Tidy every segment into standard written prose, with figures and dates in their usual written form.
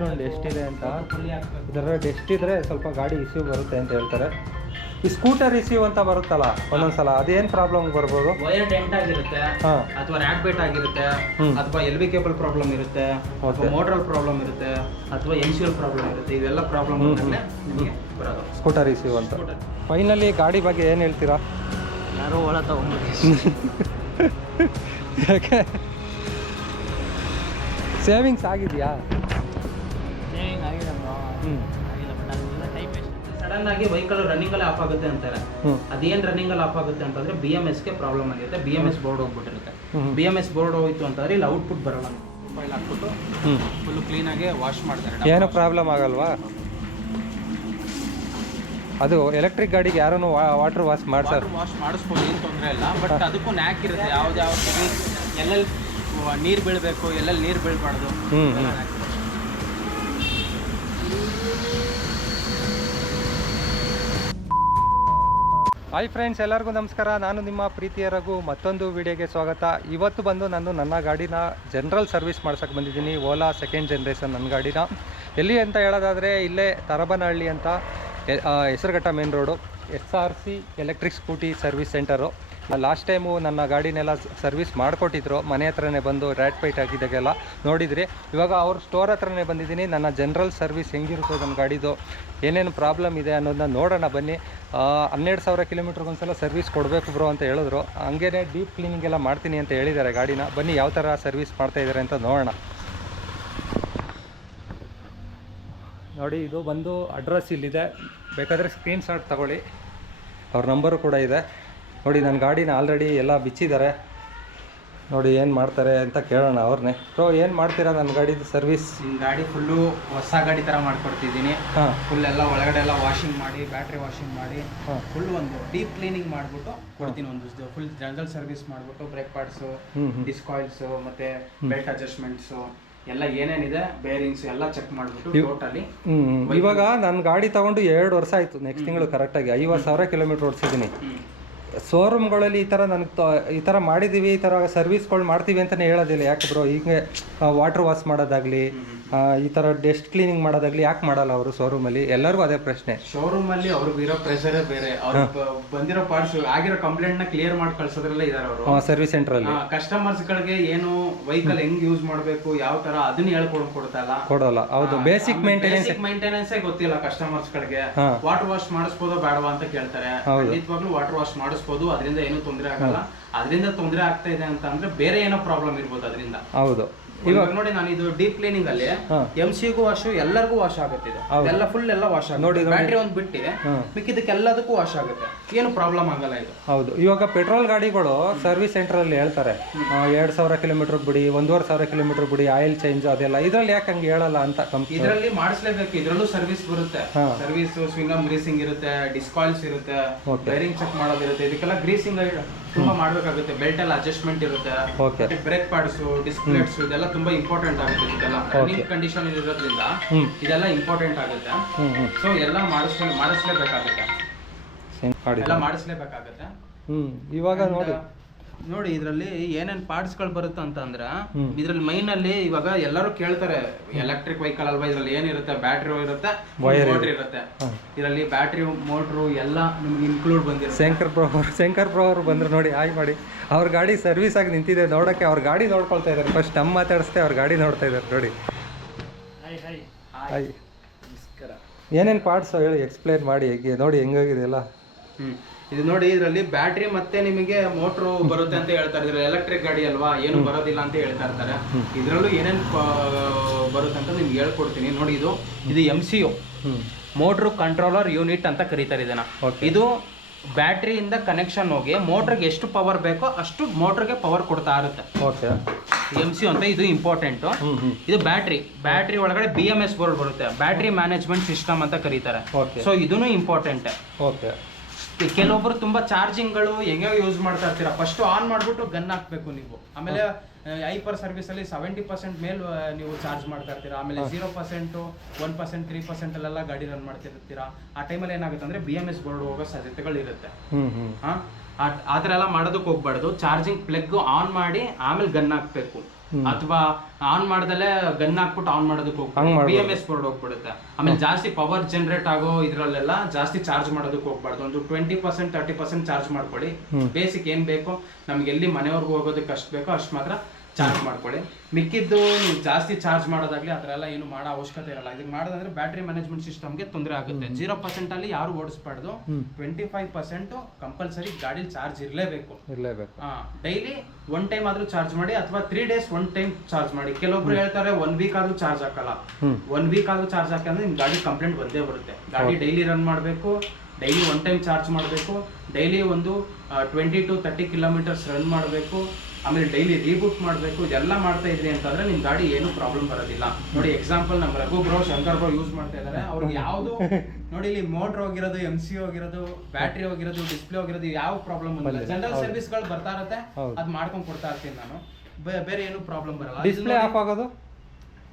ಎಷ್ಟೊಂದು ಡಸ್ಟ್ ಇದೆ ಅಂತ. ಇದರ ಡಸ್ಟ್ ಇದ್ದರೆ ಸ್ವಲ್ಪ ಗಾಡಿ ಇಶ್ಯೂ ಬರುತ್ತೆ ಅಂತ ಹೇಳ್ತಾರೆ. ಈ ಸ್ಕೂಟರ್ ಇಶ್ಯೂ ಅಂತ ಬರುತ್ತಲ್ಲ ಒಂದೊಂದ್ಸಲ, ಅದೇನು ಪ್ರಾಬ್ಲಮ್ ಬರ್ಬೋದು? ವೈರ್ ಡೆಂಟ್ ಆಗಿರುತ್ತೆ, ಅಥವಾ ರ್ಯಾಟ್ ಬೇಟ್ ಆಗಿರುತ್ತೆ, ಅಥವಾ ಎಲ್ ಬಿ ಕೇಬಲ್ ಪ್ರಾಬ್ಲಮ್ ಇರುತ್ತೆ, ಅಥವಾ ಮೋಟ್ರಲ್ ಪ್ರಾಬ್ಲಮ್ ಇರುತ್ತೆ, ಅಥವಾ ಎನ್ಶಿಯಲ್ ಪ್ರಾಬ್ಲಮ್ ಇರುತ್ತೆ. ಇವೆಲ್ಲ ಪ್ರಾಬ್ಲಮ್ ನಿಮಗೆ ಬರೋದು ಸ್ಕೂಟರ್ ಇಶ್ಯೂ ಅಂತ. ಫೈನಲಿ ಗಾಡಿ ಬಗ್ಗೆ ಏನು ಹೇಳ್ತೀರಾ? ಯಾರೋ ಒಳ ತಗೊಂಡ್ಬಿಟ್ಟು ಯಾಕೆ ಸೇವಿಂಗ್ಸ್ ಆಗಿದೆಯಾ? ಸಡನ್ ಆಗಿ ವೆಹಿಕಲ್ ರನ್ನಿಂಗ್ ಅಲ್ಲಿ ಆಫ್ ಆಗುತ್ತೆ ಅಂತಾರೆ. ಅದೇನ್ ರನ್ನಿಂಗ್ ಅಲ್ಲಿ ಆಫ್ ಆಗುತ್ತೆ ಅಂತಂದ್ರೆ BMS ಗೆ ಪ್ರಾಬ್ಲಮ್ ಆಗಿರುತ್ತೆ. BMS ಬೋರ್ಡ್ ಹೋಗ್ಬಿಟ್ಟಿರುತ್ತೆ. BMS ಬೋರ್ಡ್ ಹೋಯ್ತು ಅಂತಂದ್ರೆ ಇಲ್ಲಿ ಔಟ್ಪುಟ್ ಬರಲ್ಲ. ಫೈಲ್ ಹಾಕ್ಬಿಟ್ಟು ಫುಲ್ ಕ್ಲೀನ್ ಆಗಿ ವಾಶ್ ಮಾಡ್ತಾರೆ. ಏನು ಪ್ರಾಬ್ಲಮ್ ಆಗಲ್ವಾ? ಅದು ಎಲೆಕ್ಟ್ರಿಕ್ ಗಾಡಿಗೆ ಯಾರೂ ವಾಟರ್ ವಾಶ್ ಮಾಡ್ತಾರೆ. ವಾಶ್ ಮಾಡಿಸ್ಬೋದು, ಏನು ತೊಂದರೆ ಇಲ್ಲ. ಬಟ್ ಅದಕ್ಕೂ ನ್ಯಾಕ್ ಇರುತ್ತೆ. ಯಾವ್ದು ಎಲ್ಲೆಲ್ಲಿ ನೀರು ಬೀಳಬೇಕು, ಎಲ್ಲೆಲ್ಲಿ ನೀರು ಬೀಳಬಾರ್ದು. ಹಾಯ್ ಫ್ರೆಂಡ್ಸ್, ಎಲ್ಲರಿಗೂ ನಮಸ್ಕಾರ. ನಾನು ನಿಮ್ಮ ಪ್ರೀತಿಯ ರಘು. ಮತ್ತೊಂದು ವಿಡಿಯೋಗೆ ಸ್ವಾಗತ. ಇವತ್ತು ಬಂದು ನಾನು ನನ್ನ ಗಾಡಿನ ಜನರಲ್ ಸರ್ವಿಸ್ ಮಾಡ್ಸೋಕ್ಕೆ ಬಂದಿದ್ದೀನಿ. ಓಲಾ ಸೆಕೆಂಡ್ ಜನ್ರೇಷನ್ ನನ್ನ ಗಾಡಿನ. ಎಲ್ಲಿ ಅಂತ ಹೇಳೋದಾದರೆ ಇಲ್ಲೇ ತರಬನಹಳ್ಳಿ ಅಂತ Hesaraghatta main road, SRC electric scooty service centre. Last time ನನ್ನ ಗಾಡಿನೆಲ್ಲ ಸರ್ವಿಸ್ ಮಾಡಿಕೊಟ್ಟಿದ್ರು. ಮನೆ ಹತ್ರನೇ ಬಂದು ರ್ಯಾಟ್ ಪೈಟ್ ಆಗಿದ್ದಾಗೆಲ್ಲ ನೋಡಿದ್ರಿ. ಇವಾಗ ಅವ್ರ ಸ್ಟೋರ್ ಹತ್ರನೇ ಬಂದಿದ್ದೀನಿ. ನನ್ನ ಜನರಲ್ ಸರ್ವಿಸ್ ಹೆಂಗಿರುತ್ತೆ ನನ್ನ ಗಾಡಿದು, ಏನೇನು ಪ್ರಾಬ್ಲಮ್ ಇದೆ ಅನ್ನೋದನ್ನ ನೋಡೋಣ ಬನ್ನಿ. 12,000 ಕಿಲೋಮೀಟ್ರಿಗೊಂದ್ಸಲ ಸರ್ವಿಸ್ ಕೊಡಬೇಕು ಬ್ರೋ ಅಂತ ಹೇಳಿದ್ರು. ಹಂಗೇ ಡೀಪ್ ಕ್ಲೀನಿಂಗ್ ಎಲ್ಲ ಮಾಡ್ತೀನಿ ಅಂತ ಹೇಳಿದ್ದಾರೆ ಗಾಡಿನ. ಬನ್ನಿ ಯಾವ ಥರ ಸರ್ವಿಸ್ ಮಾಡ್ತಾಯಿದ್ದಾರೆ ಅಂತ ನೋಡೋಣ. ನೋಡಿ, ಇದು ಬಂದು ಅಡ್ರೆಸ್ ಇಲ್ಲಿದೆ, ಬೇಕಾದರೆ ಸ್ಕ್ರೀನ್ ಶಾಟ್ ತಗೊಳ್ಳಿ. ಅವ್ರ ನಂಬರು ಕೂಡ ಇದೆ. ನೋಡಿ, ನನ್ನ ಗಾಡಿನ ಆಲ್ರೆಡಿ ಎಲ್ಲ ಬಿಚ್ಚಿದ್ದಾರೆ. ನೋಡಿ ಏನು ಮಾಡ್ತಾರೆ ಅಂತ ಕೇಳೋಣ ಅವ್ರನ್ನೇ. ಬ್ರೋ, ಏನು ಮಾಡ್ತೀರಾ ನನ್ನ ಗಾಡಿದು ಸರ್ವಿಸ್? ನಿಮ್ಮ ಗಾಡಿ ಫುಲ್ಲು ಹೊಸ ಗಾಡಿ ಥರ ಮಾಡ್ಕೊಡ್ತಿದ್ದೀನಿ. ಫುಲ್ ಎಲ್ಲ ಒಳಗಡೆ ಎಲ್ಲ ವಾಷಿಂಗ್ ಮಾಡಿ, ಬ್ಯಾಟ್ರಿ ವಾಷಿಂಗ್ ಮಾಡಿ, ಫುಲ್ ಒಂದು ಡೀಪ್ ಕ್ಲೀನಿಂಗ್ ಮಾಡಿಬಿಟ್ಟು ಕೊಡ್ತೀನಿ. ಒಂದು ಫುಲ್ ಜನರಲ್ ಸರ್ವಿಸ್ ಮಾಡಿಬಿಟ್ಟು ಬ್ರೇಕ್ ಪಾರ್ಟ್ಸು, ಡಿಸ್ಕ್ ಆಯಿಲ್ಸು, ಮತ್ತು ಬೆಲ್ಟ್ ಅಡ್ಜಸ್ಟ್ಮೆಂಟ್ಸು ಎಲ್ಲ ಏನೇನಿದೆ, ಬೇರಿಂಗ್ಸ್ ಎಲ್ಲ ಚೆಕ್ ಮಾಡಿಬಿಟ್ಟು ಟೋಟಲಿ. ಇವಾಗ ನನ್ನ ಗಾಡಿ ತಗೊಂಡು 2 ವರ್ಷ ಆಯಿತು. ನೆಕ್ಸ್ಟ್ ತಿಂಗಳು ಕರೆಕ್ಟಾಗಿ 50,000 ಕಿಲೋಮೀಟ್ರ್ ಓಡಿಸಿದ್ದೀನಿ. ಶೋರೂಮ್ಗಳಲ್ಲಿ ಈ ಥರ ಮಾಡಿದ್ದೀವಿ, ಈ ಥರ ಸರ್ವಿಸ್ಗಳು ಮಾಡ್ತೀವಿ ಅಂತಲೇ ಹೇಳೋದಿಲ್ಲ. ಯಾಕೆ ಬ್ರೋ, ಹೀಗೆ ವಾಟರ್ ವಾಶ್ ಮಾಡೋದಾಗಲಿ, ಈ ಥರ ಡಸ್ಟ್ ಕ್ಲೀನಿಂಗ್ ಮಾಡೋದಾಗಲಿ ಯಾಕೆ ಮಾಡಲ್ಲ ಅವರು ಶೋರೂಮಲ್ಲಿ? ಎಲ್ಲರಿಗೂ ಅದೇ ಪ್ರಶ್ನೆ. ಶೋರೂಮಲ್ಲಿ ಅವ್ರಿಗೆ ಇರೋ ಪ್ರೆಷರೇ ಬೇರೆ. ಅವ್ರು ಬಂದಿರೋ ಪಾರ್ಟ್ಸ್ ಆಗಿರೋ ಕಂಪ್ಲೇಂಟ್ನ ಕ್ಲಿಯರ್ ಮಾಡಿ ಕಳ್ಸೋದ್ರಲ್ಲೇ ಇದ್ದಾರೆ ಅವರು ಸರ್ವಿಸ್ ಸೆಂಟ್ರಲ್ಲಿ. ಕಸ್ಟಮರ್ಸ್ಗಳಿಗೆ ಏನು ವೆಹಿಕಲ್ ಹೆಂಗ್ ಯೂಸ್ ಮಾಡಬೇಕು, ಯಾವ ಥರ ಅದನ್ನ ಕೊಡಲ್ಲ. ಹೌದು, ಬೇಸಿಕ್ ಮೇಂಟೆನೆನ್ಸೇ ಗೊತ್ತಿಲ್ಲ ಕಸ್ಟಮರ್ಸ್ಗಳಿಗೆ. ವಾಟರ್ ವಾಶ್ ಮಾಡಿಸ್ಬೋದೋ ಬೇಡವಾ ಅಂತ ಕೇಳ್ತಾರೆ. ಖಂಡಿತವಾಗ್ಲೂ ವಾಟರ್ ವಾಶ್ ಮಾಡಿಸ್ಬೋದು, ಅದರಿಂದ ಏನೂ ತೊಂದರೆ ಆಗಲ್ಲ. ಅದರಿಂದ ತೊಂದರೆ ಆಗ್ತಾ ಇದೆ ಅಂತ ಅಂದ್ರೆ ಬೇರೆ ಏನೋ ಪ್ರಾಬ್ಲಮ್ ಇರ್ಬೋದು ಅದರಿಂದ. ಹೌದು, ಇವಾಗ ನೋಡಿ, ನಾನು ಇದು ಡೀಪ್ ಕ್ಲೀನಿಂಗ್ ಅಲ್ಲಿ MC-ಗೂ ವಾಶ್, ಎಲ್ಲರಿಗೂ ವಾಶ್ ಆಗುತ್ತೆ. ಎಲ್ಲ ಫುಲ್ ಎಲ್ಲ ವಾಶ್ ಆಗುತ್ತೆ. ನೋಡಿ, ಬ್ಯಾಟ್ರಿ ಒಂದು ಬಿಟ್ಟು ಮಿಕ್ಕಿದಕ್ಕೆಲ್ಲದಕ್ಕೂ ವಾಶ್ ಆಗುತ್ತೆ, ಏನು ಪ್ರಾಬ್ಲಮ್ ಆಗಲ್ಲ ಇದು. ಹೌದು, ಇವಾಗ ಪೆಟ್ರೋಲ್ ಗಾಡಿಗಳು ಸರ್ವಿಸ್ ಸೆಂಟರಲ್ಲಿ ಹೇಳ್ತಾರೆ 2,000 ಕಿಲೋಮೀಟರ್ ಬಿಡಿ, 1,500 ಕಿಲೋಮೀಟರ್ ಬಿಡಿ, ಆಯಿಲ್ ಚೇಂಜ್ ಅದೆಲ್ಲ. ಇದ್ರಲ್ಲಿ ಯಾಕೆ ಹಂಗೆ ಹೇಳಲ್ಲ ಅಂತ ಇದರಲ್ಲಿ ಮಾಡಿಸ್ಲೇಬೇಕು. ಇದ್ರಲ್ಲೂ ಸರ್ವಿಸ್ ಬರುತ್ತೆ. ಸರ್ವಿಸ್ ಸ್ವಿಂಗಮ್ ಗ್ರೀಸಿಂಗ್ ಇರುತ್ತೆ, ಡಿಸ್ಕ್ ಆಯಿಲ್ಸ್ ಇರುತ್ತೆ, ಬೇರಿಂಗ್ ಚೆಕ್ ಮಾಡೋದಿರುತ್ತೆ. ಇದಕ್ಕೆಲ್ಲ ಗ್ರೀಸಿಂಗ್ ತುಂಬಾ ಮಾಡ್ಬೇಕಾಗುತ್ತೆ. ಬೆಲ್ಟ್ ಎಲ್ಲ ಅಡ್ಜಸ್ಟ್ಮೆಂಟ್ ಇರುತ್ತೆ, ಬ್ರೇಕ್ ಪ್ಯಾಡ್ಸ್, ಡಿಸ್ಕ್ ಪ್ಲೇಟ್ಸ್, ಇದೆಲ್ಲ ತುಂಬಾ ಇಂಪಾರ್ಟೆಂಟ್ ಆಗುತ್ತೆ. ಇದೆಲ್ಲ ರನ್ನಿಂಗ್ ಕಂಡೀಷನ್ ಇರೋದ್ರಿಂದ ಇದೆಲ್ಲ ಇಂಪಾರ್ಟೆಂಟ್ ಆಗುತ್ತೆ. ಸೊ ಎಲ್ಲ ಮಾಡಿಸ್ಲೇಬೇಕಾಗುತ್ತೆ. ಎಲ್ಲ ಮಾಡಿಸ್ಲೇಬೇಕಾಗುತ್ತೆ. ಇವಾಗ ನೋಡಿ ಇದರಲ್ಲಿ ಏನೇನ್ ಪಾರ್ಟ್ಸ್ ಗಳು ಬರುತ್ತೆ ಅಂತಂದ್ರೆ, ಇದ್ರಲ್ಲಿ ಮೈನ್ ಅಲ್ಲಿ ಇವಾಗ ಎಲ್ಲರೂ ಕೇಳ್ತಾರೆ, ಎಲೆಕ್ಟ್ರಿಕ್ ವೆಹಿಕಲ್ ಅಲ್ವಾ, ಇದ್ರಲ್ಲಿ ಏನಿರುತ್ತೆ, ಬ್ಯಾಟ್ರಿ ಇರುತ್ತೆ, ಮೋಟರ್ ಇರುತ್ತೆ. ಇದರಲ್ಲಿ ಬ್ಯಾಟ್ರಿ, ಮೋಟ್ರು ಎಲ್ಲ ನಿಮ್ಗೆ ಇನ್ಕ್ಲೂಡ್ ಬಂದಿರುತ್ತೆ. ಶಂಕರ್ ಬ್ರೋ ಅವರು ಬಂದ್ರು ನೋಡಿ, ಹಾಯ್ ಮಾಡಿ. ಅವ್ರ ಗಾಡಿ ಸರ್ವಿಸ್ ಆಗಿ ನಿಂತಿದೆ ನೋಡಕ್ಕೆ. ಅವ್ರ ಗಾಡಿ ನೋಡ್ಕೊಳ್ತಾ ಇದ್ದಾರೆ. ಫಸ್ಟ್ ನಮ್ಮ ಮಾತಾಡಿಸ್ತೆ ಅವ್ರ ಗಾಡಿ ನೋಡ್ತಾ ಇದ್ದಾರೆ ನೋಡಿ. ಹಾಯ್, ಏನೇನು ಪಾರ್ಟ್ಸ್ ಹೇಳಿ, ಎಕ್ಸ್ಪ್ಲೇನ್ ಮಾಡಿ. ಹೇಗೆ ನೋಡಿ ಹೆಂಗಾಗಿದೆ ಎಲ್ಲ. ಇದು ನೋಡಿ, ಇದರಲ್ಲಿ ಬ್ಯಾಟ್ರಿ ಮತ್ತೆ ನಿಮಗೆ ಮೋಟ್ರು ಬರುತ್ತೆ ಅಂತ ಹೇಳ್ತಾರೆ. ಇದ್ರಲ್ಲಿ ಎಲೆಕ್ಟ್ರಿಕ್ ಗಾಡಿ ಅಲ್ವಾ, ಏನು ಬರೋದಿಲ್ಲ ಅಂತ ಹೇಳ್ತಾ ಇರ್ತಾರೆ. ಇದ್ರಲ್ಲೂ ಏನೇನು ಬರುತ್ತೆ ಅಂತ ನಿಮ್ಗೆ ಹೇಳ್ಕೊಡ್ತೀನಿ. ನೋಡಿ, ಇದು MCU, ಮೋಟ್ರು ಕಂಟ್ರೋಲರ್ ಯೂನಿಟ್ ಅಂತ ಕರೀತಾರೆ ಇದನ್ನ. ಇದು ಬ್ಯಾಟ್ರಿಯಿಂದ ಕನೆಕ್ಷನ್ ಹೋಗಿ ಮೋಟ್ರಿಗೆ ಎಷ್ಟು ಪವರ್ ಬೇಕೋ ಅಷ್ಟು ಮೋಟ್ರಿಗೆ ಪವರ್ ಕೊಡ್ತಾ ಇರುತ್ತೆ. MCU ಅಂತ ಇದು ಇಂಪಾರ್ಟೆಂಟ್. ಇದು ಬ್ಯಾಟ್ರಿ ಒಳಗಡೆ BMS ಬೋರ್ಡ್ ಬರುತ್ತೆ, ಬ್ಯಾಟ್ರಿ ಮ್ಯಾನೇಜ್ಮೆಂಟ್ ಸಿಸ್ಟಮ್ ಅಂತ ಕರೀತಾರೆ. ಸೊ ಇದೂ ಇಂಪಾರ್ಟೆಂಟ್. ಕೆಲವೊಬ್ರು ತುಂಬಾ ಚಾರ್ಜಿಂಗ್ಗಳು ಹೆಂಗೆ ಯೂಸ್ ಮಾಡ್ತಾ ಇರ್ತೀರಾ, ಫಸ್ಟ್ ಆನ್ ಮಾಡ್ಬಿಟ್ಟು ಗನ್ ಹಾಕ್ಬೇಕು ನೀವು. ಆಮೇಲೆ ಐಪರ್ ಸರ್ವಿಸ್ ಅಲ್ಲಿ 70% ಮೇಲೆ ನೀವು ಚಾರ್ಜ್ ಮಾಡ್ತಾ ಇರ್ತೀರಾ. ಆಮೇಲೆ 0%, 1%, 3% ಅಲ್ಲೆಲ್ಲ ಗಾಡಿ ರನ್ ಮಾಡ್ತಿರ್ತೀರಾ. ಆ ಟೈಮಲ್ಲಿ ಏನಾಗುತ್ತೆ ಅಂದ್ರೆ BMS ಬೋರ್ಡ್ ಹೋಗೋ ಸಾಧ್ಯತೆಗಳು ಇರುತ್ತೆ. ಆ ಥರ ಎಲ್ಲ ಮಾಡೋದಕ್ಕೆ ಹೋಗ್ಬಾರ್ದು. ಚಾರ್ಜಿಂಗ್ ಪ್ಲಗ್ ಆನ್ ಮಾಡಿ ಆಮೇಲೆ ಗನ್ ಹಾಕ್ಬೇಕು. ಅಥವಾ ಆನ್ ಮಾಡ್ದಲೆ ಗನ್ ಹಾಕ್ಬಿಟ್ಟು ಆನ್ ಮಾಡೋದಕ್ಕೆ ಹೋಗ್ಬಿಟ್ಟು BMS ಬೋರ್ಡ್ ಹೋಗ್ಬಿಡುತ್ತೆ. ಆಮೇಲೆ ಜಾಸ್ತಿ ಪವರ್ ಜನರೇಟ್ ಆಗೋ ಇದ್ರಲ್ಲೆಲ್ಲ ಜಾಸ್ತಿ ಚಾರ್ಜ್ ಮಾಡೋದಕ್ಕೆ ಹೋಗ್ಬಾರ್ದು. ಒಂದು 20% 30% ಚಾರ್ಜ್ ಮಾಡ್ಕೊಳ್ಳಿ. ಬೇಸಿಕ್ ಏನ್ ಬೇಕೋ ನಮ್ಗೆ ಎಲ್ಲಿ ಮನೆವರೆಗೂ ಹೋಗೋದಕ್ಕೆ ಅಷ್ಟು ಬೇಕೋ ಅಷ್ಟು ಮಾತ್ರ ಚಾರ್ಜ್ ಮಾಡ್ಕೊಳ್ಳಿ. ಮಿಕ್ಕಿದ್ದು ನೀವು ಜಾಸ್ತಿ ಚಾರ್ಜ್ ಮಾಡೋದಾಗ್ಲಿ ಆ ಥರ ಎಲ್ಲ ಏನು ಮಾಡೋ ಅವಶ್ಯಕತೆ ಇರಲ್ಲ. ಇದಕ್ಕೆ ಮಾಡೋದಂದ್ರೆ ಬ್ಯಾಟ್ರಿ ಮ್ಯಾನೇಜ್ಮೆಂಟ್ ಸಿಸ್ಟಮ್ಗೆ ತೊಂದರೆ ಆಗುತ್ತೆ. 0% ಅಲ್ಲಿ ಯಾರು ಓಡಿಸ್ಬಾರ್ದು. 25% ಕಂಪಲ್ಸರಿ ಗಾಡಿ ಚಾರ್ಜ್ ಇರಲೇಬೇಕು. ಡೈಲಿ 1 ಟೈಮ್ ಆದ್ರೂ ಚಾರ್ಜ್ ಮಾಡಿ, ಅಥವಾ 3 days 1 ಟೈಮ್ ಚಾರ್ಜ್ ಮಾಡಿ. ಕೆಲವೊಬ್ರು ಹೇಳ್ತಾರೆ 1 week ಆದ್ರೂ ಚಾರ್ಜ್ ಹಾಕಲ್ಲ. 1 week ಆದ್ರೂ ಚಾರ್ಜ್ ಹಾಕಂದ್ರೆ ನಿಮ್ ಗಾಡಿ ಕಂಪ್ಲೇಂಟ್ ಬಂದೇ ಬರುತ್ತೆ. ಗಾಡಿ ಡೈಲಿ ರನ್ ಮಾಡಬೇಕು, ಡೈಲಿ 1 ಟೈಮ್ ಚಾರ್ಜ್ ಮಾಡಬೇಕು, ಡೈಲಿ ಒಂದು 20 to 30 kilometers ರನ್ ಮಾಡಬೇಕು, ಆಮೇಲೆ ಡೈಲಿ ರೀಬೂಟ್ ಮಾಡಬೇಕು. ಇದೆಲ್ಲ ಮಾಡ್ತಾ ಇದ್ರಿ ಅಂತಂದ್ರೆ ನಿಮ್ ಗಾಡಿ ಏನು ಪ್ರಾಬ್ಲಮ್ ಬರೋದಿಲ್ಲ. ನೋಡಿ ಎಕ್ಸಾಂಪಲ್ ನಮ್ಮ Raghu bro, Shankar bro use ಮಾಡ್ತಾ ಇದಾರೆ. ಅವ್ರಿಗೆ ಯಾವ್ದು ನೋಡಿ ಇಲ್ಲಿ ಮೋಟರ್ ಹೋಗಿರೋದು, MC ಹೋಗಿರೋದು, ಬ್ಯಾಟ್ರಿ ಹೋಗಿರೋದು, ಡಿಸ್ಪ್ಲೇ ಹೋಗಿರೋದು, ಯಾವ ಪ್ರಾಬ್ಲಮ್ ಬಂದಿಲ್ಲ. ಜನರಲ್ ಸರ್ವಿಸ್ ಗಳು ಬರ್ತಾ ಇರುತ್ತೆ, ಅದ್ ಮಾಡ್ಕೊಂಡ್ ಕೊಡ್ತಾ ಇರ್ತೀನಿ ನಾನು. ಬೇರೆ ಏನು ಪ್ರಾಬ್ಲಮ್ ಬರಲ್ಲ. ಡಿಸ್ಪ್ಲೇ ಆಫ್ ಆಗೋದು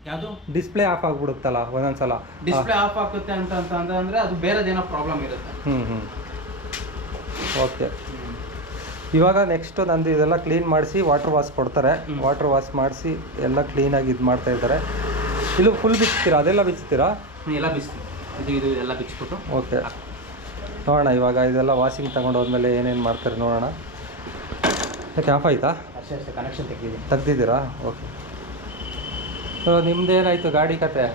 ಯಾವುದು ಡಿಸ್ಪ್ಲೇ ಆಫ್ ಆಗ್ಬಿಡುತ್ತಲ್ಲ ಒಂದೊಂದ್ಸಲ. ಡಿಸ್ಪ್ಲೇ ಆಫ್ ಆಗುತ್ತೆ ಅಂದ್ರೆ ಅದು ಬೇರೆದೇನೋ ಪ್ರಾಬ್ಲಮ್ ಇರುತ್ತೆ. ಓಕೆ, ಇವಾಗ ನೆಕ್ಸ್ಟ್ ನಂದು ಇದೆಲ್ಲ ಕ್ಲೀನ್ ಮಾಡಿಸಿ ವಾಟರ್ ವಾಶ್ ಕೊಡ್ತಾರೆ. ವಾಟರ್ ವಾಶ್ ಮಾಡಿಸಿ ಎಲ್ಲ ಕ್ಲೀನಾಗಿ ಇದು ಮಾಡ್ತಾ ಇದ್ದಾರೆ. ಇದು ಫುಲ್ ಬಿಚ್ತೀರಾ? ಅದೆಲ್ಲ ಬಿಚ್ತೀರಾ? ಎಲ್ಲ ಬಿಚ್ತೀವಿ, ಇದು ಎಲ್ಲ ಬಿಚ್ಬಿಟ್ಟು. ಓಕೆ, ನೋಡೋಣ ಇವಾಗ ಇದೆಲ್ಲ ವಾಷಿಂಗ್ ತಗೊಂಡು ಹೋದ್ಮೇಲೆ ಏನೇನು ಮಾಡ್ತಾರೆ ನೋಡೋಣ. ಯಾಕೆ ಆಫ್ ಆಯ್ತಾ? ಅಷ್ಟೇ ಕನೆಕ್ಷನ್ ತೆಗ್ದಿದ್ದೀರಾ? ಓಕೆ, ನಿಮ್ದೇನಾಯ್ತು ಗಾಡಿ ಕತೆ?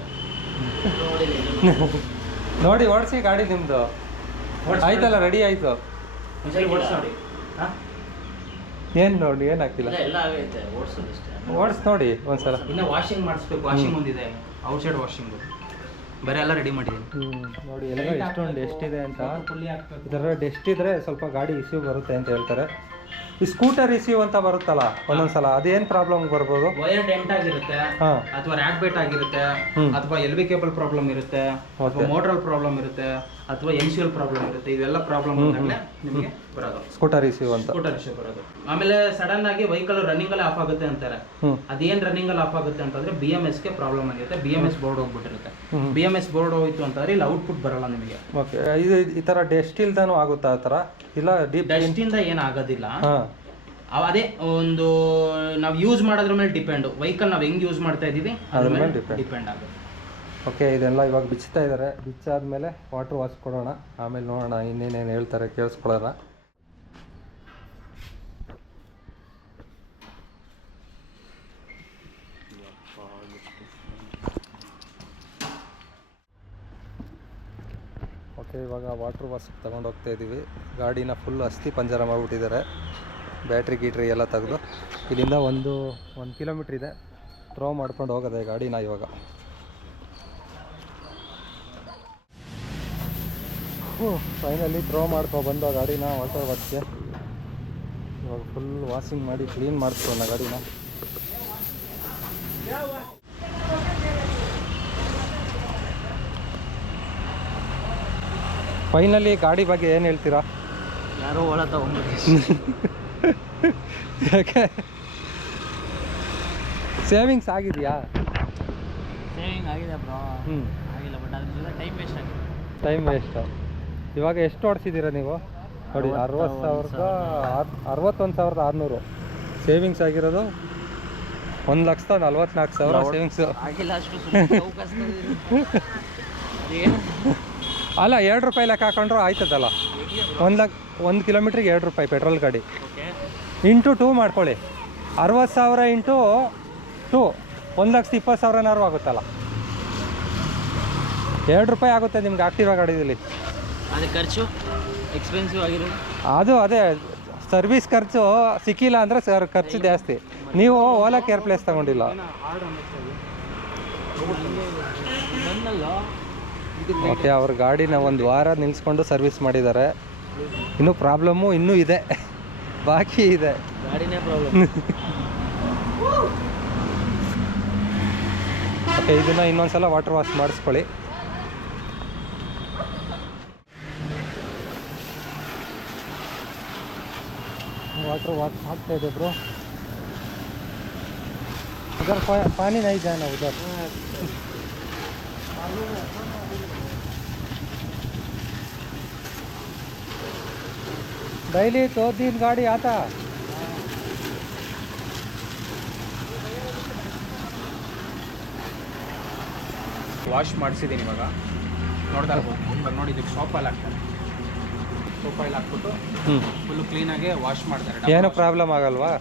ನೋಡಿ ಓಡಿಸಿ ಗಾಡಿ ನಿಮ್ಮದು ಆಯ್ತಲ್ಲ, ರೆಡಿ ಆಯಿತು. ಏನು ನೋಡಿ ಏನಾಗ್ತಿಲ್ಲ, ಓಡಿಸ್ ನೋಡಿ ಒಂದ್ಸಲ. ಇನ್ನು ವಾಷಿಂಗ್ ಮಾಡಿಸ್ಬೇಕು. ವಾಷಿಂಗ್ ಒಂದಿದೆ, ಔಟ್ಸೈಡ್ ವಾಷಿಂಗು, ಬೇರೆ ಎಲ್ಲ ರೆಡಿ ಮಾಡಿದ್ದೀನಿ. ನೋಡಿ ಎಲ್ಲ ಎಷ್ಟೊಂದು ಡೆಸ್ಟ್ ಇದೆ ಅಂತ. ಇದರ ಡೆಸ್ಟ್ ಇದ್ರೆ ಸ್ವಲ್ಪ ಗಾಡಿ ಇಶ್ಯೂ ಬರುತ್ತೆ ಅಂತ ಹೇಳ್ತಾರೆ. ಈ ಸ್ಕೂಟರ್ ಇಶ್ಯೂ ಅಂತ ಬರುತ್ತಲ್ಲ ಒಂದೊಂದ್ಸಲ, ಅದೇನ್ ಪ್ರಾಬ್ಲಮ್ ಬರ್ಬೋದು? ವೈರ್ ಡೆಂಟ್ ಆಗಿರುತ್ತೆ, ಅಥವಾ ರ್ಯಾಟ್ ಬೇಟ್ ಆಗಿರುತ್ತೆ, ಅಥವಾ LV ಕೇಬಲ್ ಪ್ರಾಬ್ಲಮ್ ಇರುತ್ತೆ, ಅಥವಾ ಮೋಟರ್ ಪ್ರಾಬ್ಲಮ್ ಇರುತ್ತೆ, ಅಥವಾ MCL ಪ್ರಾಬ್ಲಮ್ ಇರುತ್ತೆ. ಇವೆಲ್ಲ ಪ್ರಾಬ್ಲಮ್ ನಿಮಗೆ ಬರೋದು ಸ್ಕೂಟರ್ ಇಶ್ಯೂ ಅಂತ. ಸ್ಕೂಟರ್ ಇಶ್ಯೂ ಬರೋದು. ಆಮೇಲೆ ಸಡನ್ ಆಗಿ ವೆಹಿಕಲ್ ರನ್ನಿಂಗ್ ಅಲ್ಲಿ ಆಫ್ ಆಗುತ್ತೆ ಅಂತಾರೆ. ಅದೇನ್ ರನ್ನಿಂಗ್ ಅಲ್ಲಿ ಆಫ್ ಆಗುತ್ತೆ ಅಂತಂದ್ರೆ BMS ಗೆ ಪ್ರಾಬ್ಲಮ್ ಆಗಿರುತ್ತೆ. BMS ಬೋರ್ಡ್ ಹೋಗ್ಬಿಟ್ಟಿರುತ್ತೆ. BMS ಬೋರ್ಡ್ ಹೋಯ್ತು ಅಂತಂದ್ರೆ ಇಲ್ಲಿ ಔಟ್ಪುಟ್ ಬರಲ್ಲ ನಿಮಗೆ. ಓಕೆ, ಇದು ಈ ತರ ಡೆಸ್ಟ್ ಇಲ್ದಾನು ಆಗುತ್ತಾ ಆ ತರ? ಇಲ್ಲ, ಡಸ್ಟ್ ಇಂದ ಏನಾಗೋದಿಲ್ಲ. ಅದೇ ಒಂದು ನಾವು ಯೂಸ್ ಮಾಡೋದ್ರ ಮೇಲೆ ಡಿಪೆಂಡ್. ವೆಹಿಕಲ್ ನಾವು ಹೆಂಗ್ ಯೂಸ್ ಮಾಡ್ತಾ ಇದೀವಿ ಅದ್ರ ಮೇಲೆ ಡಿಪೆಂಡ್ ಆಗುತ್ತೆ. ಓಕೆ, ಇದೆಲ್ಲ ಇವಾಗ ಬಿಚ್ತಾ ಇದ್ದಾರೆ. ಬಿಚ್ಚಾದ್ಮೇಲೆ ವಾಟರ್ ವಾಶ್ ಕೊಡೋಣ, ಆಮೇಲೆ ನೋಡೋಣ ಇನ್ನೇನೇನು ಹೇಳ್ತಾರೆ, ಕೇಳಿಸ್ಕೊಳ್ಳೋಣ. ಓಕೆ, ಇವಾಗ ವಾಟರ್ ವಾಶ್ ತಗೊಂಡು ಹೋಗ್ತಾ ಇದ್ದೀವಿ. ಗಾಡಿನ ಫುಲ್ ಅಸ್ಥಿ ಪಂಜರ ಮಾಡಿಬಿಟ್ಟಿದ್ದಾರೆ. ಬ್ಯಾಟ್ರಿ ಗೀಟ್ರಿ ಎಲ್ಲ ತೆಗೆದು ಇಲ್ಲಿಂದ ಒಂದು ಕಿಲೋಮೀಟ್ರ್ ಇದೆ. ಥ್ರೋ ಮಾಡ್ಕೊಂಡು ಹೋಗೋದೆ ಗಾಡಿನ ಇವಾಗ. ಫೈನಲಿ ಥ್ರೋ ಮಾಡ್ಕೊಬಂದು ಗಾಡಿನ ವಾಟರ್ ವಾಶ್ಗೆ. ಇವಾಗ ಫುಲ್ ವಾಷಿಂಗ್ ಮಾಡಿ ಕ್ಲೀನ್ ಮಾಡಿಸ್ಕೊಳ್ಳೋಣ ಗಾಡಿನ. ಫೈನಲಿ ಗಾಡಿ ಬಗ್ಗೆ ಏನು ಹೇಳ್ತೀರಾ? ಯಾರೋ ಒಳ ತಗೊಂಡ್ಬಿಟ್ಟು ಯಾಕೆ ಸೇವಿಂಗ್ಸ್ ಆಗಿದೆಯಾ? ಸೇವಿಂಗ್ ಆಗಿದೆ ಬ್ರೋ. ಆಗಿಲ್ಲ, ಬಟ್ ಅದ್ರ ಟೈಮ್ ವೇಸ್ಟ್ ಆಗಿದೆ. Time waste. ಇವಾಗ ಎಷ್ಟು ಓಡಿಸಿದ್ದೀರಾ ನೀವು? ನೋಡಿ 61,600 ಸೇವಿಂಗ್ಸ್ ಆಗಿರೋದು. 1,44,000 ಸೇವಿಂಗ್ಸು ಆಗಿಲ್ಲ. ಅಷ್ಟು ಅಲ್ಲ, 2 ರೂಪಾಯಿ ಲೆಕ್ಕ ಹಾಕೊಂಡ್ರು ಆಯ್ತದಲ್ಲ. 1 ಕಿಲೋಮೀಟ್ರಿಗೆ 2 ರೂಪಾಯಿ ಪೆಟ್ರೋಲ್ ಗಾಡಿ. ಇಂಟು 2 ಮಾಡ್ಕೊಳ್ಳಿ. 60,000 ಇಂಟು 2 1,20,000 ಆಗುತ್ತಲ್ಲ. 2 ರೂಪಾಯಿ ಆಗುತ್ತೆ ನಿಮ್ಗೆ ಆಕ್ಟಿವಾ ಗಾಡಿಯಲ್ಲಿ. ಅದು ಖರ್ಚು ಎಕ್ಸ್ಪೆನ್ಸಿವ್ ಆಗಿರೋದು. ಅದು ಅದೇ ಸರ್ವಿಸ್ ಖರ್ಚು ಸಿಕ್ಕಿಲ್ಲ ಅಂದರೆ ಖರ್ಚು ಜಾಸ್ತಿ. ನೀವು ಓಲಾ ಕೇರ್ ಪ್ಲೇಸ್ ತಗೊಂಡಿಲ್ಲ. ಓಕೆ, ಅವ್ರ ಗಾಡಿನ 1 ವಾರ ನಿಲ್ಲಿಸ್ಕೊಂಡು ಸರ್ವಿಸ್ ಮಾಡಿದ್ದಾರೆ. ಇನ್ನೂ ಪ್ರಾಬ್ಲಮ್ಮು ಇನ್ನೂ ಇದೆ, ಬಾಕಿ ಇದೆ. ಗಾಡಿನೇ ಪ್ರಾಬ್ಲಮ್. ಓಕೆ, ಇದನ್ನು ಇನ್ನೊಂದ್ಸಲ ವಾಟರ್ ವಾಶ್ ಮಾಡಿಸ್ಕೊಳ್ಳಿ. वाटर वाश हाकते थे ब्रो. उधर पानी नहीं जाना उधर. डेली 2-3 गाड़ी आता. ವಾಶ್ ಮಾಡಿಸಿದ್ದೀನಿ ಇವಾಗ ನೋಡ್ತಾ ಇರ್ಬೋದು. ಇವಾಗ ನೋಡಿ ಇದಕ್ಕೆ ಸೋಪ್ ಆಯಿಲ್ ಹಾಕ್ತಾರೆ. ಸೋಪ್ ಆಯಿಲ್ ಹಾಕ್ಬಿಟ್ಟು ಹ್ಞೂ ಫುಲ್ಲು ಕ್ಲೀನಾಗಿ ವಾಶ್ ಮಾಡ್ತಾರೆ. ಏನು ಪ್ರಾಬ್ಲಮ್ ಆಗಲ್ವಾ?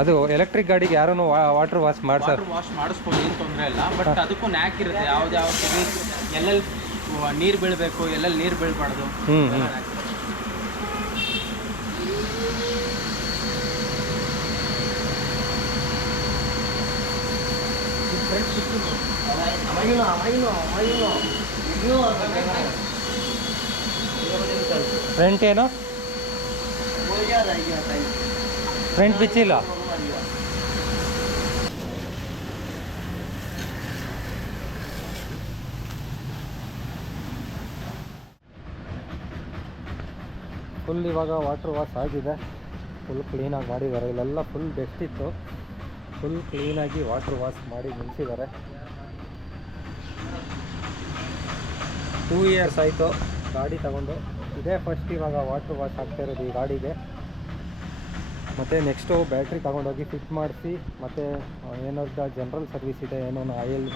ಅದು ಎಲೆಕ್ಟ್ರಿಕ್ ಗಾಡಿಗೆ ಯಾರೂ ವಾಟರ್ ವಾಶ್ ಮಾಡ್ತಾರೆ. ವಾಶ್ ಮಾಡಿಸ್ಬೋದು, ಏನು ತೊಂದರೆ ಇಲ್ಲ. ಬಟ್ ಅದಕ್ಕೂ ನ್ಯಾಕ್ ಇರುತ್ತೆ. ಯಾವ್ದು ಎಲ್ಲೆಲ್ಲಿ ನೀರು ಬೀಳಬೇಕು, ಎಲ್ಲೆಲ್ಲಿ ನೀರು ಬೀಳಬಾರ್ದು. ಹ್ಞೂ ಫ್ರಂಟ್ ಏನು ಫ್ರಂಟ್ ಬಿಚ್ಚಿಲ್ಲ. ಫುಲ್ ಇವಾಗ ವಾಟರ್ ವಾಶ್ ಆಗಿದೆ. ಫುಲ್ ಕ್ಲೀನಾಗಿ ಮಾಡಿದ್ದಾರೆ. ಇಲ್ಲೆಲ್ಲ ಫುಲ್ ಡಸ್ಟ್ ಇತ್ತು. ಫುಲ್ ಕ್ಲೀನಾಗಿ ವಾಟರ್ ವಾಶ್ ಮಾಡಿ ನಿಲ್ಲಿಸಿದ್ದಾರೆ. 2 ಇಯರ್ಸ್ ಆಯಿತು ಗಾಡಿ ತಗೊಂಡು. ಇದೇ ಫಸ್ಟ್ ಇವಾಗ ವಾಟರ್ ವಾಶ್ ಆಗ್ತಾ ಇರೋದು ಈ ಗಾಡಿಗೆ. ಮತ್ತು ನೆಕ್ಸ್ಟು ಬ್ಯಾಟ್ರಿ ತಗೊಂಡೋಗಿ ಫಿಟ್ ಮಾಡಿಸಿ, ಮತ್ತು ಏನಾದ್ರು ಜನರಲ್ ಸರ್ವಿಸ್ ಇದೆ, ಏನೇನು ಆಯಿಲ್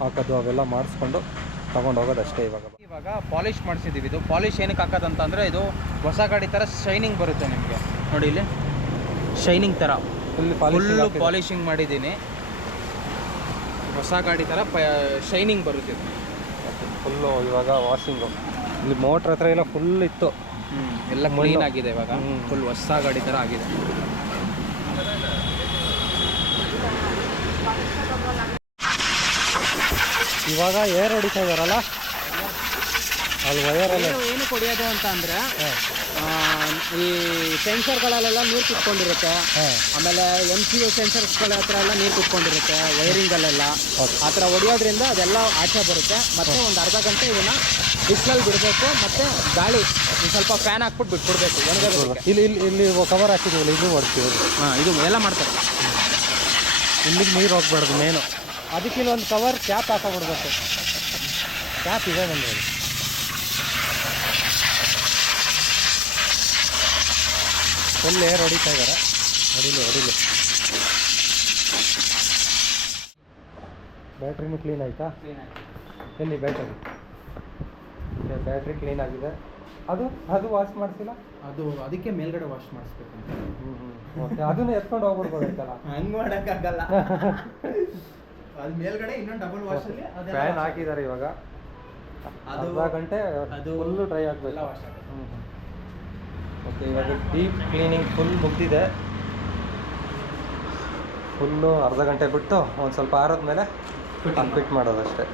ಹಾಕೋದು ಅವೆಲ್ಲ ಮಾಡಿಸ್ಕೊಂಡು ತಗೊಂಡು ಹೋಗೋದಷ್ಟೇ. ಇವಾಗ ಪಾಲಿಷ್ ಮಾಡಿಸಿದ್ದೀವಿ. ಇದು ಪಾಲಿಷ್ ಏನಕ್ಕೆ ಹಾಕೋದಂತಂದರೆ ಇದು ಹೊಸ ಗಾಡಿ ಥರ ಶೈನಿಂಗ್ ಬರುತ್ತೆ ನಿಮಗೆ. ನೋಡಿ ಇಲ್ಲಿ ಶೈನಿಂಗ್ ಥರ ಫುಲ್ಲು ಪಾಲಿಶಿಂಗ್ ಮಾಡಿದ್ದೀನಿ. ಹೊಸ ಗಾಡಿ ಥರ ಶೈನಿಂಗ್ ಬರುತ್ತೆ ಇದು ಫುಲ್ಲು. ಇವಾಗ ವಾಷಿಂಗು ಇಲ್ಲಿ ಮೋಟ್ರ್ ಹತ್ರ ಎಲ್ಲ ಫುಲ್ ಇತ್ತು, ಎಲ್ಲ ಕ್ಲೀನ್ ಆಗಿದೆ. ಇವಾಗ ಫುಲ್ ಹೊಸ ಗಾಡಿ ಥರ ಆಗಿದೆ. ಇವಾಗ ಏರ್ ಹೊಡಿತಾ ಇದಾರಲ್ಲ ಅಲ್ಲಿ ವಯರಲ್ಲಿ ಏನು ಹೊಡಿಯೋದು ಅಂತ ಅಂದರೆ ಈ ಸೆನ್ಸರ್ಗಳಲ್ಲೆಲ್ಲ ನೀರು ಕುತ್ಕೊಂಡಿರುತ್ತೆ. ಆಮೇಲೆ MCU ಸೆನ್ಸರ್ಸ್ಗಳ ಹತ್ರ ಎಲ್ಲ ನೀರು ಕುತ್ಕೊಂಡಿರುತ್ತೆ ವೈರಿಂಗಲ್ಲೆಲ್ಲ. ಆ ಥರ ಹೊಡಿಯೋದ್ರಿಂದ ಅದೆಲ್ಲ ಆಚೆ ಬರುತ್ತೆ. ಮತ್ತು ಒಂದು ಅರ್ಧ ಗಂಟೆ ಇದನ್ನು ಬಿಸಿಲಲ್ಲಿ ಬಿಡಬೇಕು. ಮತ್ತು ಗಾಳಿ ಒಂದು ಸ್ವಲ್ಪ ಫ್ಯಾನ್ ಹಾಕ್ಬಿಟ್ಟು ಬಿಟ್ಬಿಡ್ಬೇಕು ಒಣಗೋದಕ್ಕೆ. ಇಲ್ಲಿ ಕವರ್ ಹಾಕಿದ್ದೀವಲ್ಲ, ಇದು ಹೊಡ್ತೀವಿ. ಇದು ಎಲ್ಲ ಮಾಡ್ತಾರೆ. ಇಲ್ಲಿಗೆ ನೀರು ಹೋಗ್ಬಾರ್ದು ಮೇನು. ಅದಕ್ಕೆ ಇಲ್ಲೊಂದು ಕವರ್ ಕ್ಯಾಪ್ ಹಾಕೊಂಡ್ಬಿಡ್ಬೇಕು. ಕ್ಯಾಪ್ ಇದೆ ನಮಗೆ. ಫುಲ್ ಏರ್ ಹೊಡಿತಾ ಇದ್ದಾರೆ. ಹೊಡಿಲಿ. ಬ್ಯಾಟ್ರಿನೂ ಕ್ಲೀನ್ ಆಯಿತಾ? ಎಲ್ಲಿ ಬ್ಯಾಟ್ರಿ ಕ್ಲೀನ್ ಆಗಿದೆ. ಅದು ವಾಶ್ ಮಾಡಿಸಿಲ್ಲ. ಅದು ಅದಕ್ಕೆ ಮೇಲ್ಗಡೆ ವಾಶ್ ಮಾಡಿಸ್ಬೇಕು. ಓಕೆ, ಅದನ್ನು ಎತ್ಕೊಂಡು ಹೋಗ್ಬಿಡ್ಬೋದಾಯ್ತಲ್ಲ. ಹಂಗೆ ಮಾಡೋಕ್ಕಾಗಲ್ಲ. ಅದು ಮೇಲ್ಗಡೆ ಇನ್ನೊಂದು ಡಬಲ್ ವಾಶಲ್ಲಿ ಫ್ಯಾನ್ ಹಾಕಿದ್ದಾರೆ. ಇವಾಗ ಅರ್ಧ ಗಂಟೆ ಅದು ಫುಲ್ಲು ಡ್ರೈ ಆಗಬೇಕು. ಓಕೆ, ಇವಾಗ ಡೀಪ್ ಕ್ಲೀನಿಂಗ್ ಫುಲ್ ಮುಗ್ದಿದೆ. ಫುಲ್ಲು ಅರ್ಧ ಗಂಟೆ ಬಿಟ್ಟು ಒಂದು ಸ್ವಲ್ಪ ಆರೋದ್ಮೇಲೆ ಫಿಟ್ ಮಾಡೋದಷ್ಟೇ.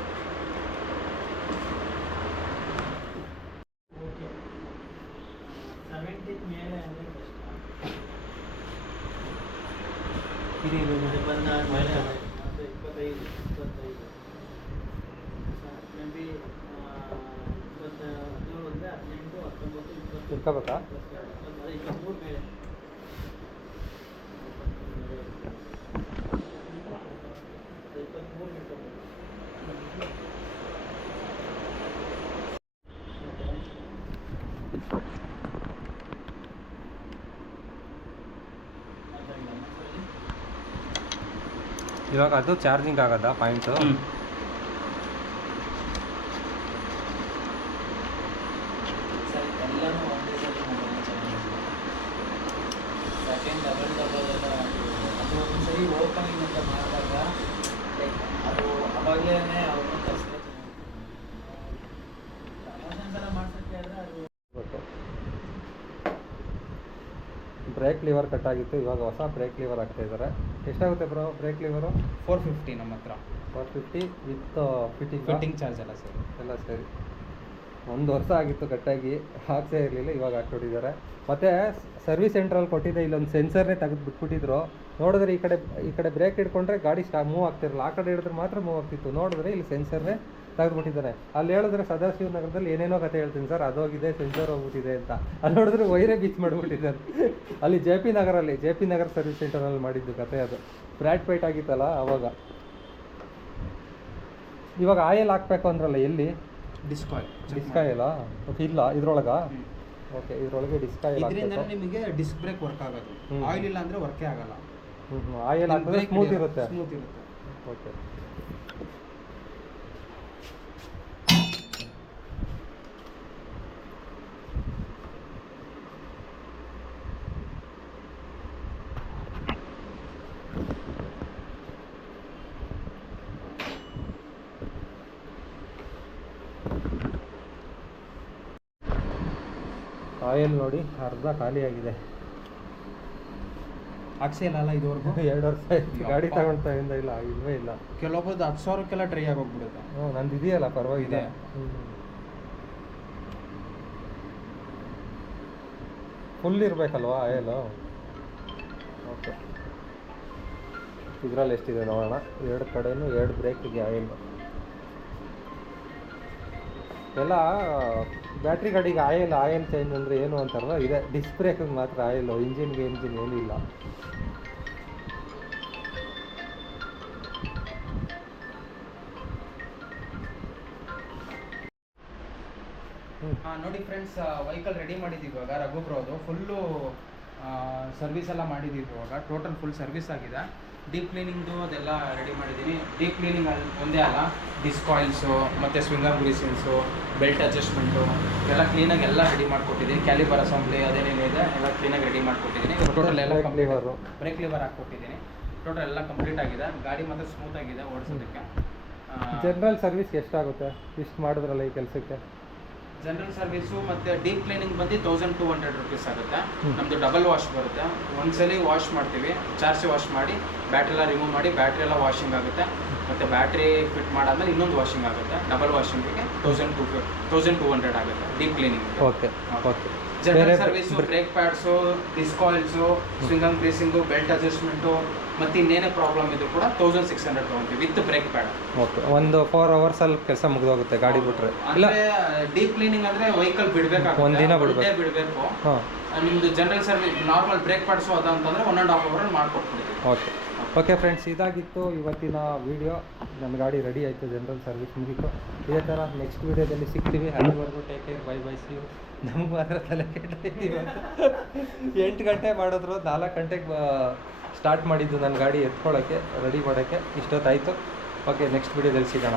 ಇಟ್ಕೋಬೇಕಾ? ಇವಾಗ ಅದು ಚಾರ್ಜಿಂಗ್ ಆಗೋದಾ ಪಾಯಿಂಟು? ಓಪನಿಂಗ್ ಅಂತ ಮಾಡಿದಾಗ ಅದು ಅವಾಗಲೇ ಅವ್ರನ್ನ ತರಿಸಿದ್ರೆ ಮಾಡ್ಸೋಕ್ಕೆ ಆದರೆ ಅದು ಬ್ರೇಕ್ ಲಿವರ್ ಕಟ್ ಆಗಿತ್ತು. ಇವಾಗ ಹೊಸ ಬ್ರೇಕ್ ಲಿವರ್ ಆಗ್ತಾ ಇದ್ದಾರೆ. ಎಷ್ಟಾಗುತ್ತೆ ಬ್ರೋ ಬ್ರೇಕ್ ಲಿವರು? 450 ನಮ್ಮ ಹತ್ರ. 450 ವಿತ್ ಫಿಟ್ಟಿಂಗ್ ಚಾರ್ಜ್ ಎಲ್ಲ ಸರಿ. ಎಲ್ಲ ಸರಿ. 1 ವರ್ಷ ಆಗಿತ್ತು ಕಟ್ಟಾಗಿ, ಹಾಕ್ಸೇ ಇರಲಿಲ್ಲ. ಇವಾಗ ಹಾಕ್ಕೊಟ್ಟಿದ್ದಾರೆ. ಮತ್ತು ಸರ್ವಿಸ್ ಸೆಂಟ್ರಲ್ಲಿ ಕೊಟ್ಟಿದ್ದೆ, ಇಲ್ಲೊಂದು ಸೆನ್ಸರ್ನೇ ತೆಗೆದು ಬಿಟ್ಬಿಟ್ಟಿದ್ರು. ನೋಡಿದ್ರೆ ಈ ಕಡೆ ಬ್ರೇಕ್ ಹಿಡ್ಕೊಂಡ್ರೆ ಗಾಡಿ ಮೂವ್ ಆಗ್ತಿರಲಿಲ್ಲ. ಆ ಕಡೆ ಹಿಡಿದ್ರೆ ಮಾತ್ರ ಮೂವ್ ಆಗ್ತಿತ್ತು. ನೋಡಿದ್ರೆ ಇಲ್ಲಿ ಸೆನ್ಸರ್ನೇ ತೆಗೆದುಬಿಟ್ಟಿದ್ದಾರೆ. ಅಲ್ಲಿ ಹೇಳಿದ್ರೆ ಸದಾಶಿವ ನಗರದಲ್ಲಿ ಏನೇನೋ ಕತೆ ಹೇಳ್ತೀನಿ ಸರ್, ಅದೋಗಿದೆ, ಸೆನ್ಸರ್ ಹೋಗ್ಬಿಟ್ಟಿದೆ ಅಂತ. ಅಲ್ಲಿ ನೋಡಿದ್ರೆ ವೈರೇ ಬಿಚ್ ಮಾಡಿಬಿಟ್ಟಿದ್ದಾರೆ. ಅಲ್ಲಿ ಜೆ ಪಿ ನಗರ ಸರ್ವಿಸ್ ಸೆಂಟರಲ್ಲಿ ಮಾಡಿದ್ದು ಕತೆ ಅದು. ಬ್ರ್ಯಾಡ್ ಫೈಟ್ ಆಗಿತ್ತಲ್ಲ ಅವಾಗ. ಇವಾಗ ಆಯಿಲ್ ಹಾಕ್ಬೇಕು ಅಂದ್ರಲ್ಲ, ಎಲ್ಲಿ? ಡಿಸ್ಕ್ ಆಯಿಲಾ? ಓಕೆ, ಇಲ್ಲ ಇದ್ರೊಳಗ. ಓಕೆ, ಇದ್ರೊಳಗೆ ಡಿಸ್ಕ್ ಆಯಿಲ್. ಇದರಿಂದ ನಿಮಗೆ ಡಿಸ್ಕ್ ಬ್ರೇಕ್ ವರ್ಕ್ ಆಗೋದು. ಆಯಿಲ್ ಇಲ್ಲ ಅಂದರೆ ವರ್ಕೇ ಆಗಲ್ಲ. ಆಯಿಲ್ ಹಾಕಿದ್ರೆ ಸ್ಮೂತ್ ಇರುತ್ತೆ. ಸ್ಮೂತ್ ಇರುತ್ತೆ. ಓಕೆ. ಆಯಿಲ್ ನೋಡಿ ಅರ್ಧ ಖಾಲಿಯಾಗಿದೆ. ಹಾಕ್ಸಿಲ್ಲ ಇದುವರೆಗೂ 2 ವರ್ಷ ಆಯ್ತು ಗಾಡಿ ತಗೊಂಡ್ತಾಗಿಂದ ಇಲ್ಲ ಇಲ್ವೇ ಇಲ್ಲ. ಕೆಲವೊಬ್ಬರದ್ದು 10,000ಕ್ಕೆಲ್ಲ ಡ್ರೈ ಆಗೋಗ್ಬಿಡುತ್ತೆ. ಹ್ಞೂ ನಂದು ಇದೆಯಲ್ಲ ಪರವಾಗಿದೆ. Full ಇರಬೇಕಲ್ವಾ oil. ಓಕೆ, ಇದರಲ್ಲಿ ಎಷ್ಟಿದೆ ನೋಡೋಣ. 2 ಕಡೆನೂ 2 ಬ್ರೇಕಿಗೆ ಆಯಿಲ್. ಎಲ್ಲ ಬ್ಯಾಟ್ರಿ ಗಾಡಿಗೆ ಆಯಿಲ್ ಚೇಂಜ್ ಅಂದರೆ ಏನು ಅಂತಾರಲ್ಲ, ಇದೆ. ಡಿಸ್ಕ್ ಬ್ರೇಕಿಗೆ ಮಾತ್ರ ಆಯಿಲು, ಇಂಜಿನ್ ಏನಿಲ್ಲ. ನೋಡಿ ಫ್ರೆಂಡ್ಸ್, ವೆಹಿಕಲ್ ರೆಡಿ ಮಾಡಿದ್ದೀವಿ ಇವಾಗ. ರಘುಬ್ರೋದು ಫುಲ್ಲು ಸರ್ವಿಸ್ ಎಲ್ಲ ಮಾಡಿದ್ದೀವಿ ಇವಾಗ. ಟೋಟಲ್ ಫುಲ್ ಸರ್ವಿಸ್ ಆಗಿದೆ. ಡೀಪ್ ಕ್ಲೀನಿಂಗ್ದು ಅದೆಲ್ಲ ರೆಡಿ ಮಾಡಿದ್ದೀನಿ. ಡೀಪ್ ಕ್ಲೀನಿಂಗ್ ಅಲ್ಲಿ ಒಂದೇ ಅಲ್ಲ, ಡಿಸ್ಕ್ ಆಯಿಲ್ಸು ಮತ್ತು ಸ್ವಿಂಗರ್ ಗ್ರೀಸಿನ್ಸು, ಬೆಲ್ಟ್ ಅಡ್ಜಸ್ಟ್ಮೆಂಟು ಎಲ್ಲ ಕ್ಲೀನಾಗಿ ಎಲ್ಲ ರೆಡಿ ಮಾಡಿಕೊಟ್ಟಿದ್ದೀನಿ. ಕ್ಯಾಲಿಬರ್ ಅಸೆಂಬ್ಲಿ ಅದೇನೇನಿದೆ ಎಲ್ಲ ಕ್ಲೀನಾಗಿ ರೆಡಿ ಮಾಡಿಕೊಟ್ಟಿದ್ದೀನಿ. ಟೋಟಲ್ ಎಲ್ಲ ಬ್ರೇಕ್ ಲಿವರ್ ಹಾಕ್ಕೊಟ್ಟಿದ್ದೀನಿ. ಟೋಟಲ್ ಎಲ್ಲ ಕಂಪ್ಲೀಟ್ ಆಗಿದೆ. ಗಾಡಿ ಮಾತ್ರ ಸ್ಮೂತ್ ಆಗಿದೆ ಓಡಿಸೋದಕ್ಕೆ. ಜನರಲ್ ಸರ್ವಿಸ್ ಎಷ್ಟಾಗುತ್ತೆ ಇಷ್ಟು ಮಾಡಿದ್ರಲ್ಲ ಈ ಕೆಲಸಕ್ಕೆ? ಜನರಲ್ ಸರ್ವಿಸು ಮತ್ತು ಡೀಪ್ ಕ್ಲೀನಿಂಗ್ ಬಂದು 1200 ರುಪೀಸ್ ಆಗುತ್ತೆ. ನಮ್ಮದು ಡಬಲ್ ವಾಶ್ ಬರುತ್ತೆ. ಒಂದ್ಸಲಿ ವಾಶ್ ಮಾಡ್ತೀವಿ, ಚಾರ್ಜಿ ವಾಶ್ ಮಾಡಿ ಬ್ಯಾಟ್ರಿ ಎಲ್ಲ ರಿಮೂವ್ ಮಾಡಿ ಬ್ಯಾಟ್ರಿ ಎಲ್ಲ ವಾಷಿಂಗ್ ಆಗುತ್ತೆ. ಮತ್ತು ಬ್ಯಾಟ್ರಿ ಫಿಟ್ ಮಾಡಾದ್ಮೇಲೆ ಇನ್ನೊಂದು ವಾಷಿಂಗ್ ಆಗುತ್ತೆ. ಡಬಲ್ ವಾಷಿಂಗಿಗೆ 1200 ಆಗುತ್ತೆ deep cleaning. Okay okay. General service, brake pads, disc oils, swingarm greasing, belt adjustment ಮತ್ತು ಇನ್ನೇನೇ ಪ್ರಾಬ್ಲಮ್ ಇದ್ರು ಕೂಡ 1600 ತೊಗೊತೀವಿ ವಿತ್ ಬ್ರೇಕ್ ಪ್ಯಾಡ್. ಓಕೆ, ಒಂದು 4 ಅವರ್ಸಲ್ಲಿ ಕೆಲಸ ಮುಗಿದೋಗುತ್ತೆ ಗಾಡಿ ಬಿಟ್ಟರೆ. ಇಲ್ಲ ಡೀಪ್ ಕ್ಲೀನಿಂಗ್ ಅಂದರೆ ವೆಹಿಕಲ್ ಬಿಡಬೇಕಾಗುತ್ತೆ, ಒಂದಿನ ಬಿಡಬೇಕು. ಹಾಂ, ನಿಮ್ಮದು general service normal brake pads ಅದಂತಂದರೆ 1.5 ಅವರಲ್ಲಿ ಮಾಡ್ಕೊಟ್ಬಿಡ್ತೀವಿ. ಓಕೆ ಓಕೆ ಫ್ರೆಂಡ್ಸ್, ಇದಾಗಿತ್ತು ಇವತ್ತಿನ ವೀಡಿಯೋ. ನನ್ನ ಗಾಡಿ ರೆಡಿ ಆಯಿತು, ಜನರಲ್ ಸರ್ವಿಸ್ ಮುಗೀತು. ಇದೇ ಥರ ನೆಕ್ಸ್ಟ್ ವೀಡಿಯೋದಲ್ಲಿ ಸಿಗ್ತೀವಿ. ಅಲ್ಲಿವರೆಗೂ take care, bye bye, see you. ನಮಗೆ ಮಾತ್ರ ತಲೆ ಕೆಟ್ಟಿದ್ದೀವಿ. 8 ಗಂಟೆ ಮಾಡಿದ್ರು, 4 ಗಂಟೆಗೆ ಸ್ಟಾರ್ಟ್ ಮಾಡಿದ್ದು ನನ್ನ ಗಾಡಿ ಎತ್ಕೊಳ್ಳೋಕ್ಕೆ, ರೆಡಿ ಮಾಡೋಕ್ಕೆ. ಇಷ್ಟೊತ್ತಾಯಿತು. ಓಕೆ, ನೆಕ್ಸ್ಟ್ ವೀಡಿಯೋದಲ್ಲಿ ಸಿಗೋಣ.